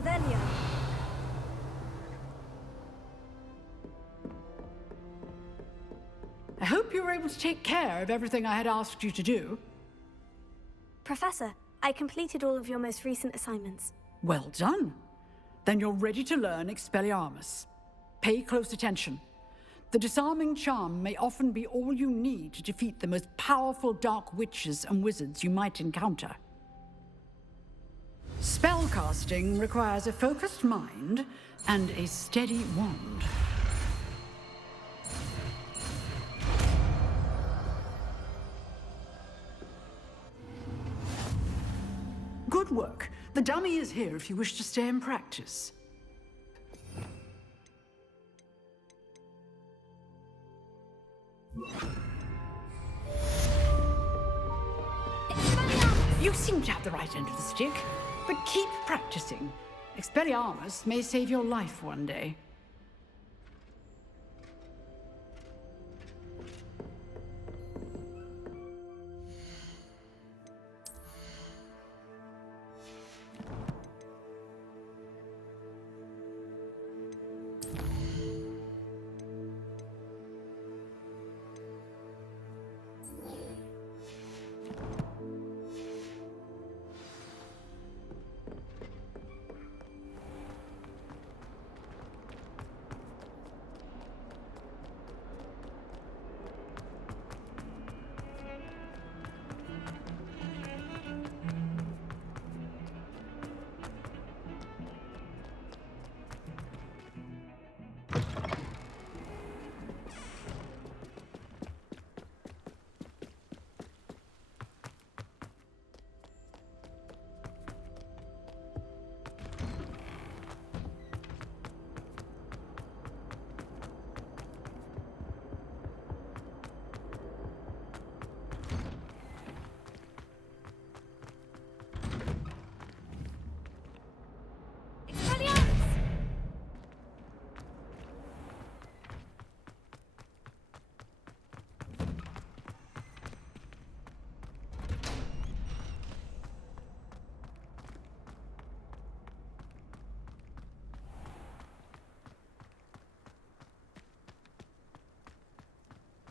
Revelio. I hope you were able to take care of everything I had asked you to do. Professor, I completed all of your most recent assignments. Well done. Then you're ready to learn Expelliarmus. Pay close attention. The disarming charm may often be all you need to defeat the most powerful dark witches and wizards you might encounter. Spellcasting requires a focused mind and a steady wand. Good work. The dummy is here if you wish to stay and practice. You seem to have the right end of the stick, but keep practicing. Expelliarmus may save your life one day.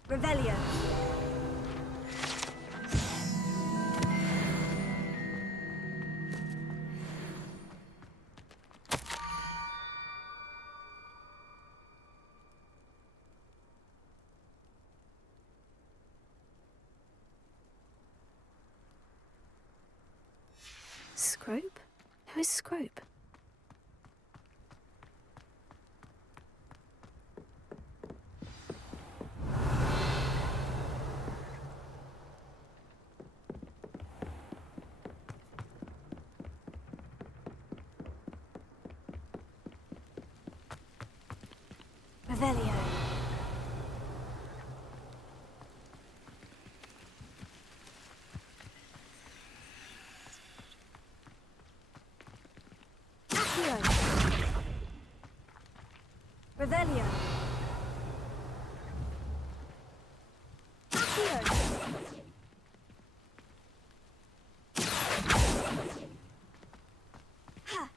Revelio. Scrope? Who is Scrope? Revelio. Accio. Revelio. Accio. Ha.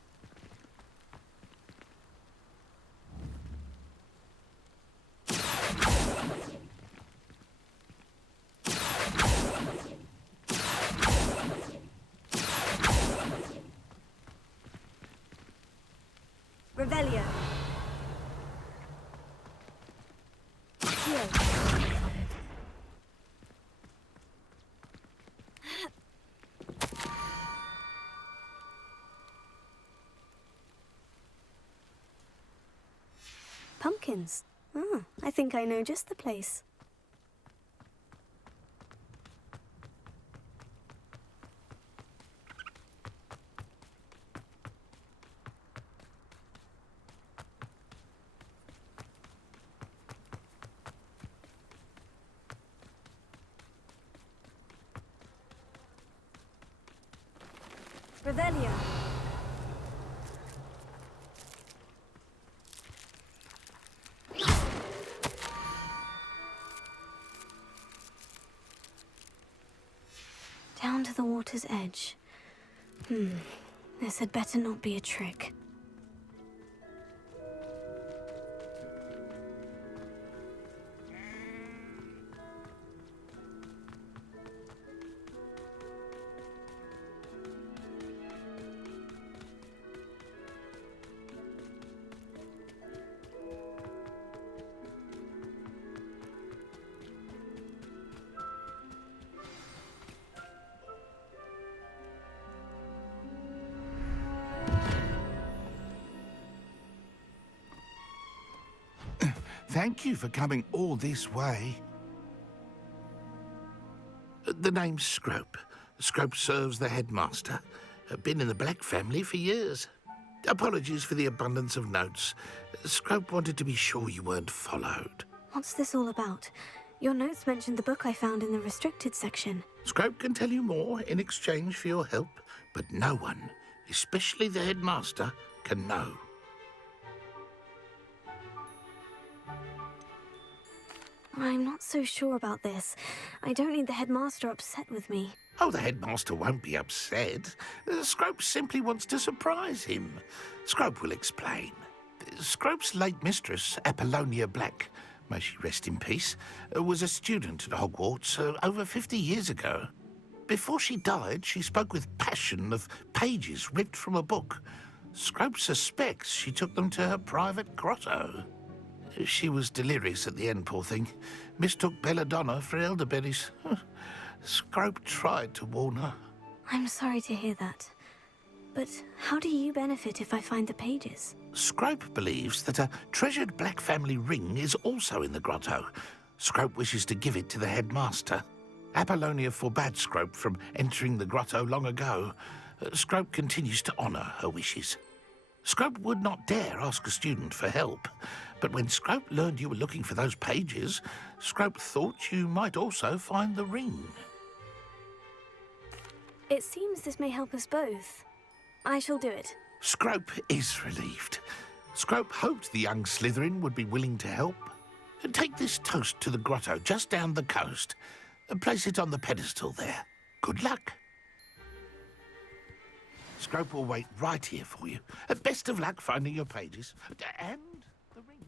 Revelio. Accio. Pumpkins. Oh, I think I know just the place. Revelio. Down to the water's edge. This had better not be a trick. Thank you for coming all this way. The name's Scrope. Scrope serves the headmaster. Been in the Black family for years. Apologies for the abundance of notes. Scrope wanted to be sure you weren't followed. What's this all about? Your notes mentioned the book I found in the restricted section. Scrope can tell you more in exchange for your help, but no one, especially the headmaster, can know. I'm not so sure about this. I don't need the headmaster upset with me. Oh, the headmaster won't be upset. Scrope simply wants to surprise him. Scrope will explain. Scrope's late mistress, Apollonia Black, may she rest in peace, was a student at Hogwarts over 50 years ago. Before she died, she spoke with passion of pages ripped from a book. Scrope suspects she took them to her private grotto. She was delirious at the end, poor thing. Mistook belladonna for elderberries. Scrope tried to warn her. I'm sorry to hear that. But how do you benefit if I find the pages? Scrope believes that a treasured Black family ring is also in the grotto. Scrope wishes to give it to the headmaster. Apollonia forbade Scrope from entering the grotto long ago. Scrope continues to honour her wishes. Scrope would not dare ask a student for help, but when Scrope learned you were looking for those pages, Scrope thought you might also find the ring. It seems this may help us both. I shall do it. Scrope is relieved. Scrope hoped the young Slytherin would be willing to help. Take this toast to the grotto just down the coast and place it on the pedestal there. Good luck. Scrope will wait right here for you. Best of luck finding your pages. And the ring.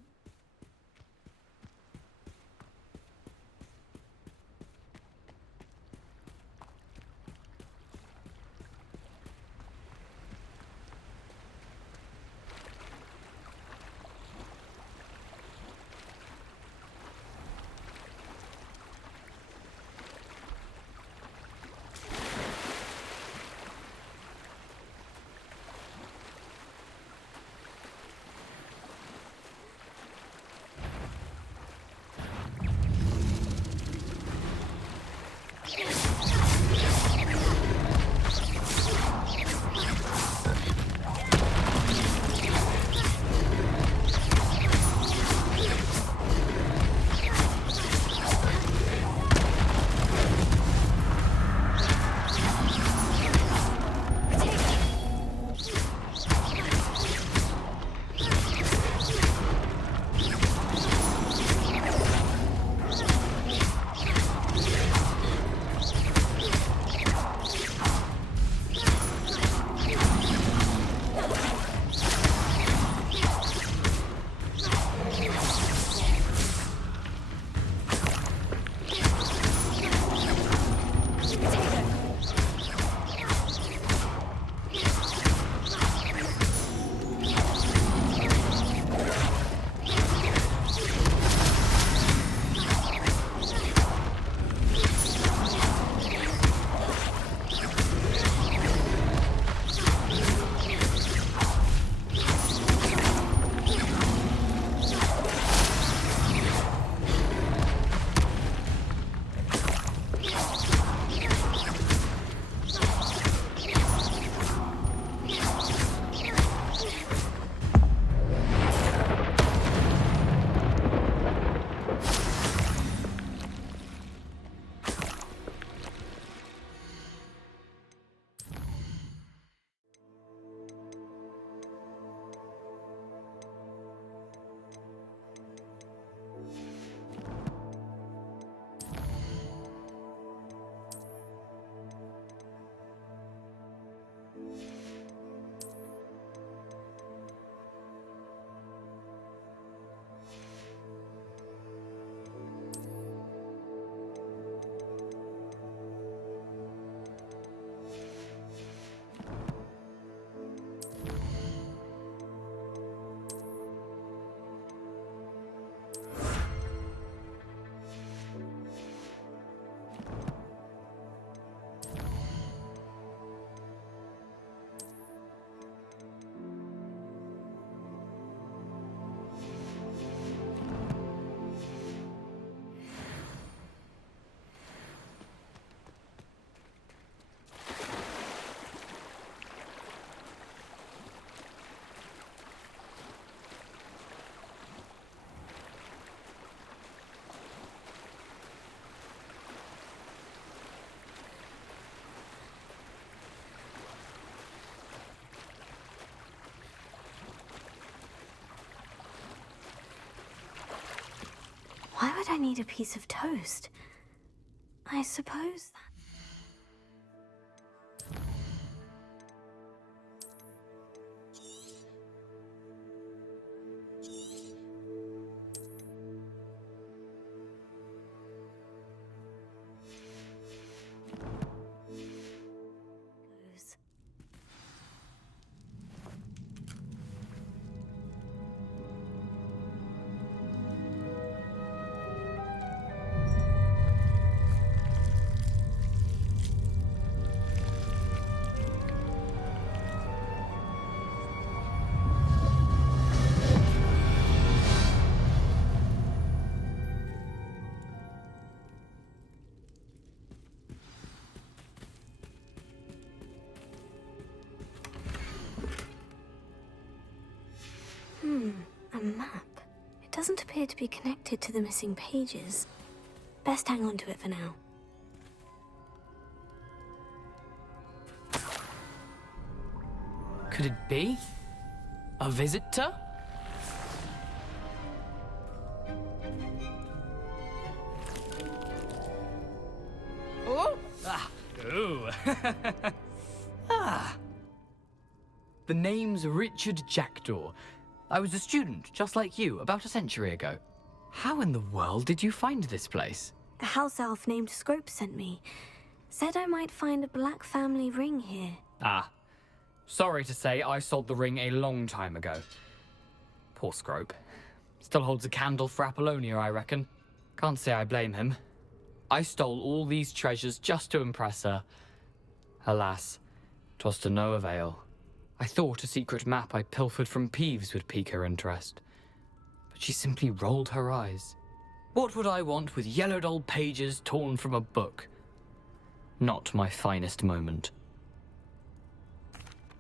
Why would I need a piece of toast? I suppose that... A map. It doesn't appear to be connected to the missing pages. Best hang on to it for now. Could it be? A visitor? Oh! Ah! Ooh! Ah! The name's Richard Jackdaw. I was a student, just like you, about a century ago. How in the world did you find this place? A house elf named Scrope sent me. Said I might find a black family ring here. Ah. Sorry to say, I sold the ring a long time ago. Poor Scrope. Still holds a candle for Apollonia, I reckon. Can't say I blame him. I stole all these treasures just to impress her. Alas, 'twas to no avail. I thought a secret map I pilfered from Peeves would pique her interest. But she simply rolled her eyes. What would I want with yellowed old pages torn from a book? Not my finest moment.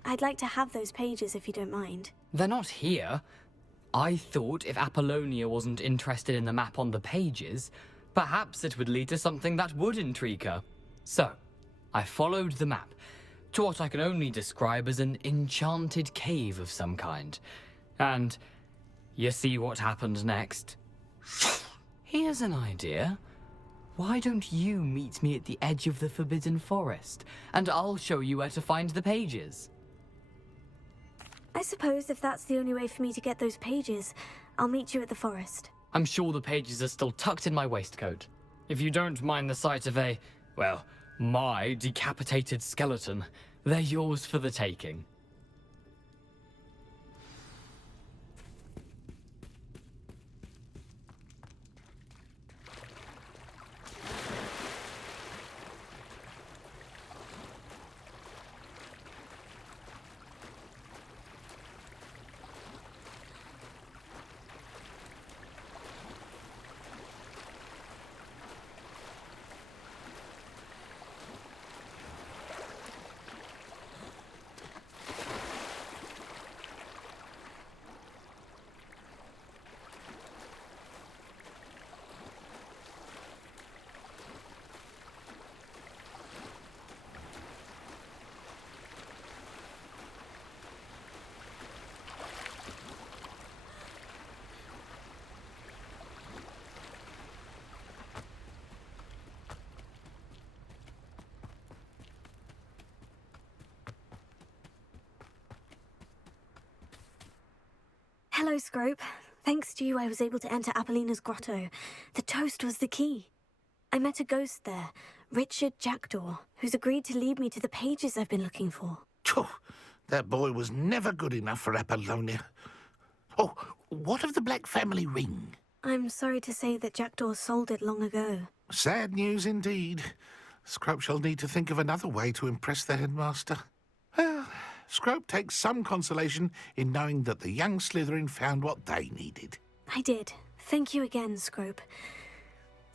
I'd like to have those pages if you don't mind. They're not here. I thought if Apollonia wasn't interested in the map on the pages, perhaps it would lead to something that would intrigue her. So, I followed the map to what I can only describe as an enchanted cave of some kind. And you see what happened next? Here's an idea. Why don't you meet me at the edge of the Forbidden Forest, and I'll show you where to find the pages? I suppose if that's the only way for me to get those pages, I'll meet you at the forest. I'm sure the pages are still tucked in my waistcoat. If you don't mind the sight of a, well, my decapitated skeleton, they're yours for the taking. Hello, Scrope. Thanks to you, I was able to enter Apollina's grotto. The toast was the key. I met a ghost there, Richard Jackdaw, who's agreed to lead me to the pages I've been looking for. Phew, that boy was never good enough for Apollonia. Oh, what of the Black family ring? I'm sorry to say that Jackdaw sold it long ago. Sad news indeed. Scrope shall need to think of another way to impress the headmaster. Well, Scrope takes some consolation in knowing that the young Slytherin found what they needed. I did. Thank you again, Scrope.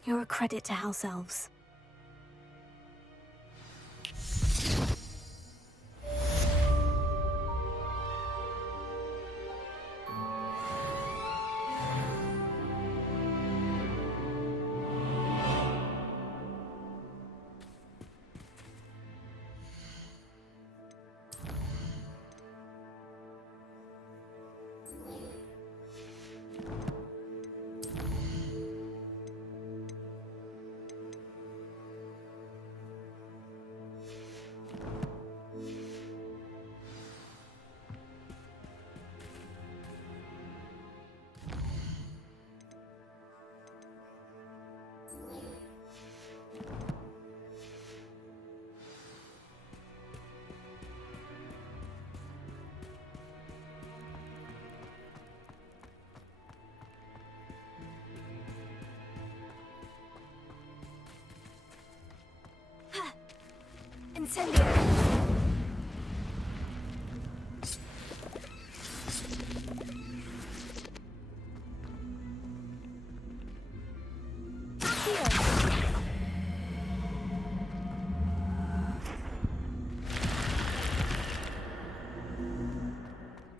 You're a credit to House Elves. Incendio!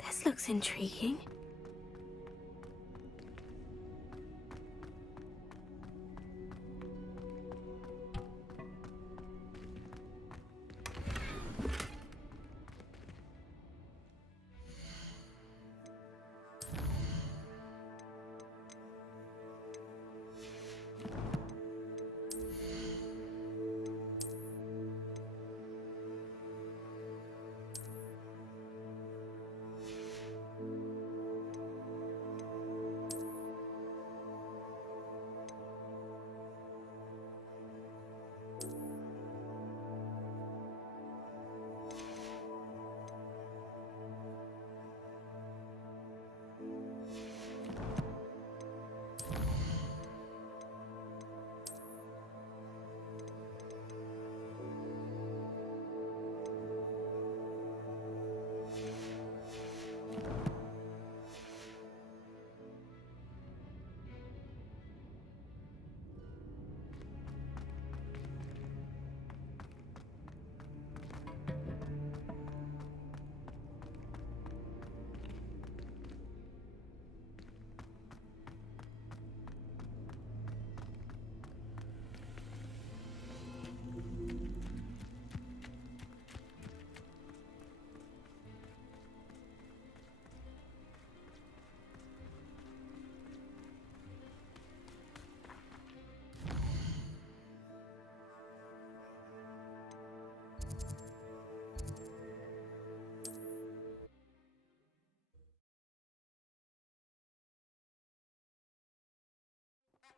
This looks intriguing.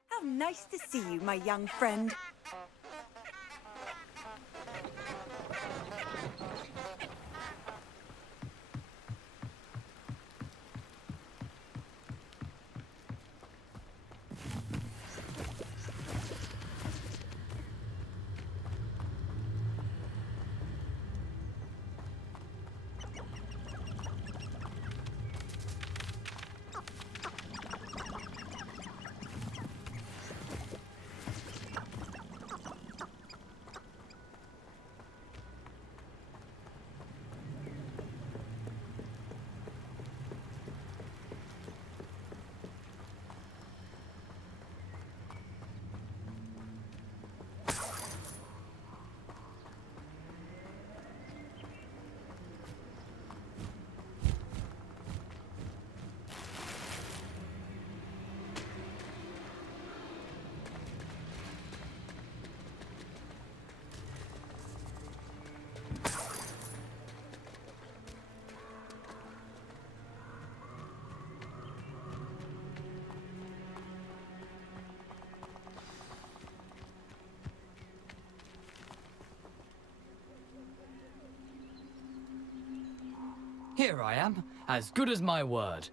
How nice to see you, my young friend. Here I am, as good as my word.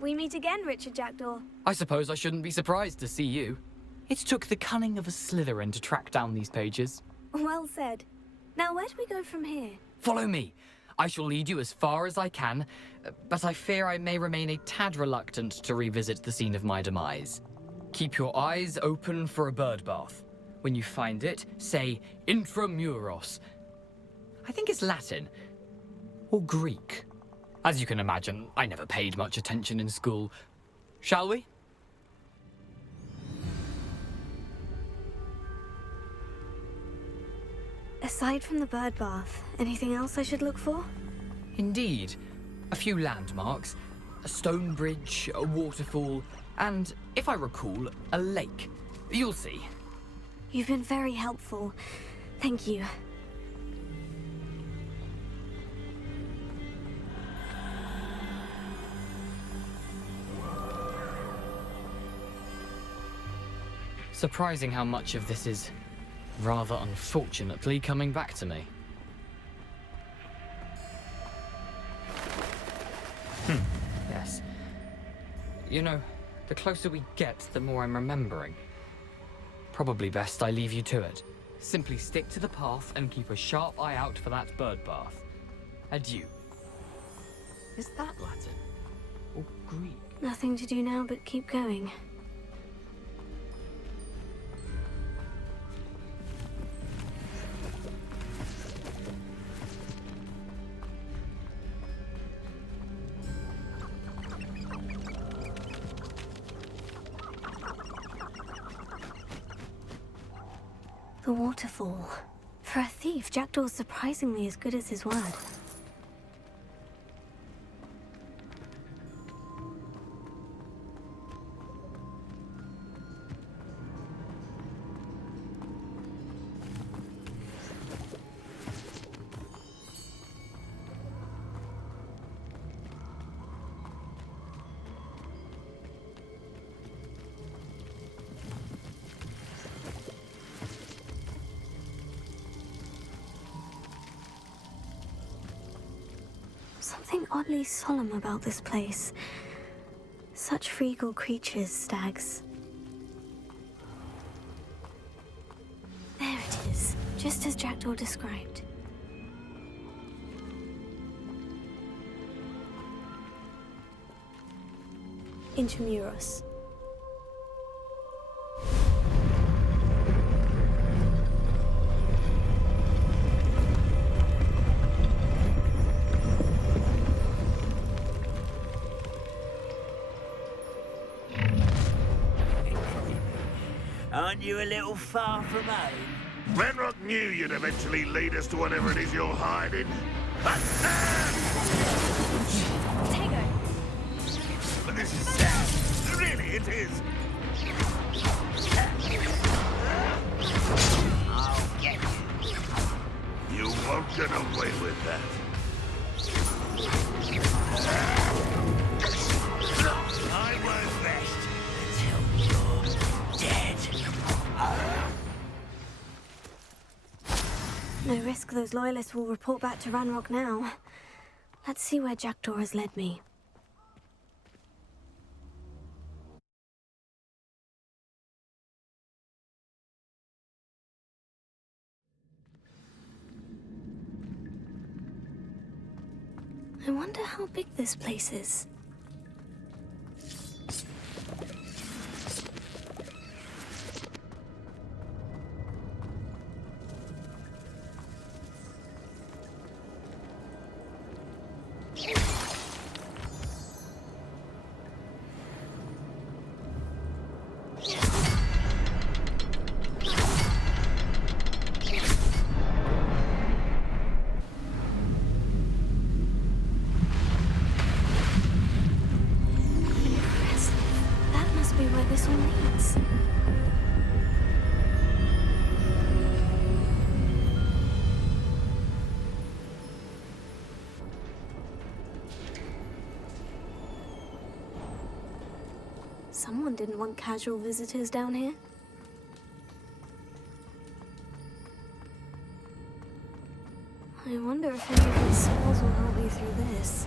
We meet again, Richard Jackdaw. I suppose I shouldn't be surprised to see you. It took the cunning of a Slytherin to track down these pages. Well said. Now, where do we go from here? Follow me. I shall lead you as far as I can, but I fear I may remain a tad reluctant to revisit the scene of my demise. Keep your eyes open for a bird bath. When you find it, say intramuros. I think it's Latin. Or Greek. As you can imagine, I never paid much attention in school. Shall we? Aside from the bird bath, anything else I should look for? Indeed. A few landmarks. A stone bridge, a waterfall, and, if I recall, a lake. You'll see. You've been very helpful. Thank you. Surprising how much of this is, rather unfortunately, coming back to me. Yes. You know, the closer we get, the more I'm remembering. Probably best I leave you to it. Simply stick to the path and keep a sharp eye out for that bird bath. Adieu. Is that Latin? Or Greek? Nothing to do now but keep going. The waterfall. For a thief, Jackdaw's surprisingly as good as his word. Something oddly solemn about this place. Such regal creatures, stags. There it is, just as Jackdaw described. Intramuros. Aren't you a little far from home? Ranrock knew you'd eventually lead us to whatever it is you're hiding. Tego! But this is sad. Really, it is. I'll get you. You won't get away with that. I won't rest until you're dead. No risk those loyalists will report back to Ranrock now. Let's see where Jackdaw has led me. I wonder how big this place is. This all leads. Someone didn't want casual visitors down here. I wonder if any of these spells will help me through this.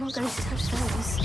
I'm not going to touch those.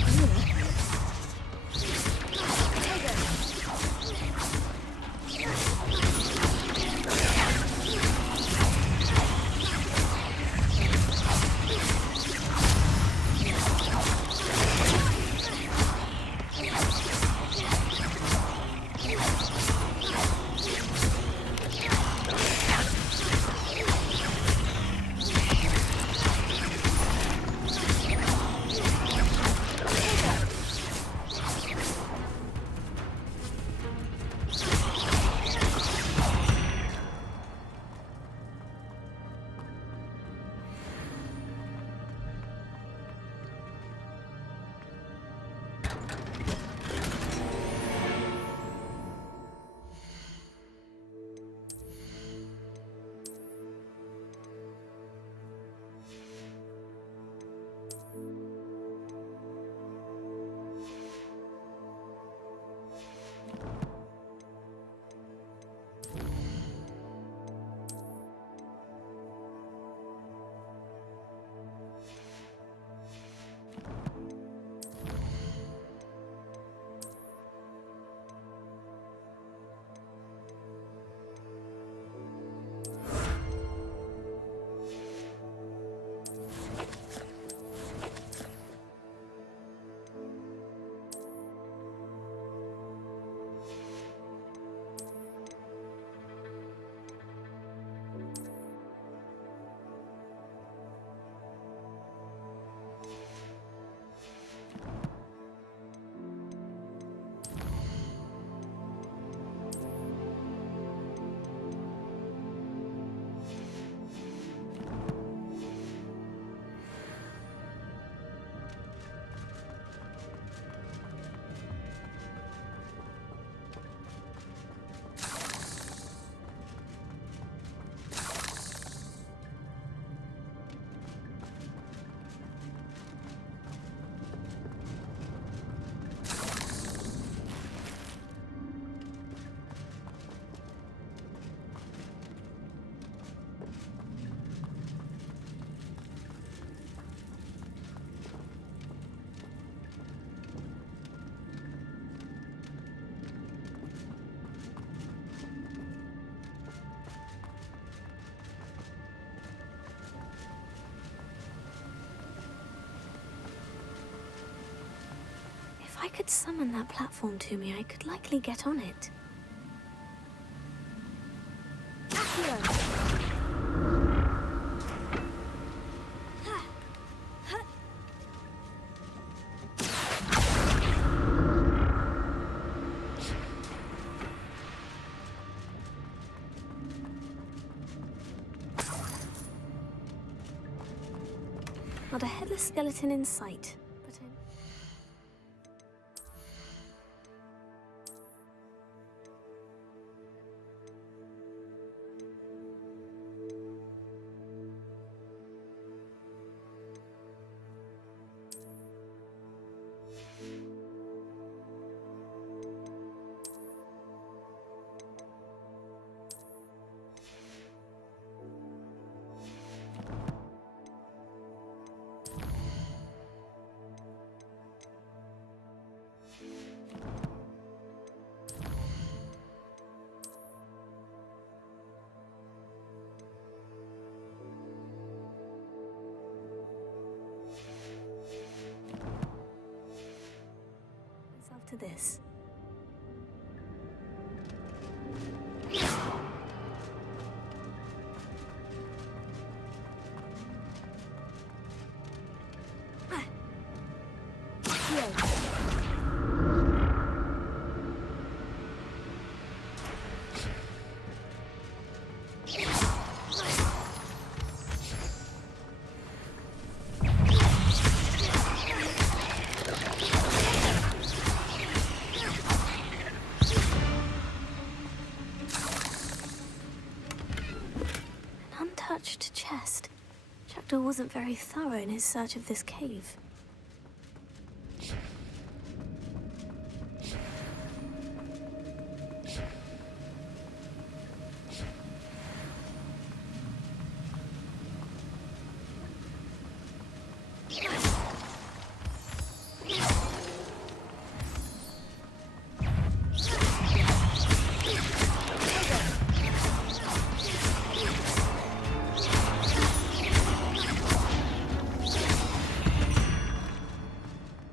I could summon that platform to me, I could likely get on it. Not a headless skeleton in sight, but myself to this. Untouched chest. Jackdaw wasn't very thorough in his search of this cave.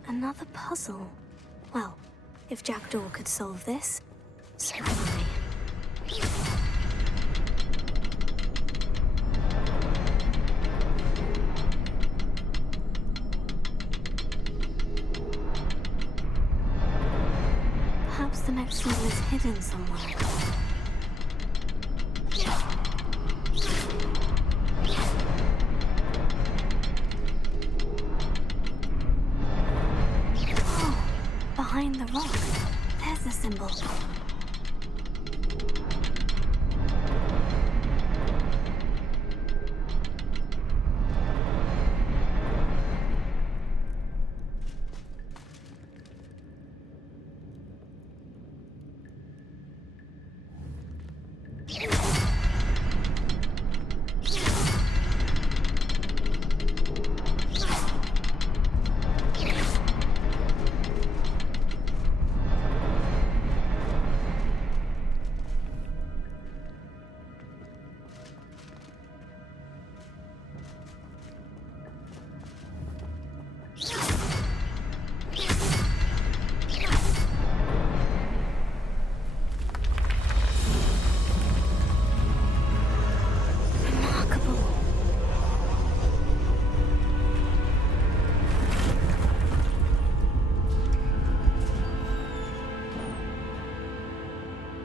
Another puzzle. Well, if Jackdaw could solve this, so can I. Perhaps the next level is hidden somewhere. Behind the rock, there's the symbol.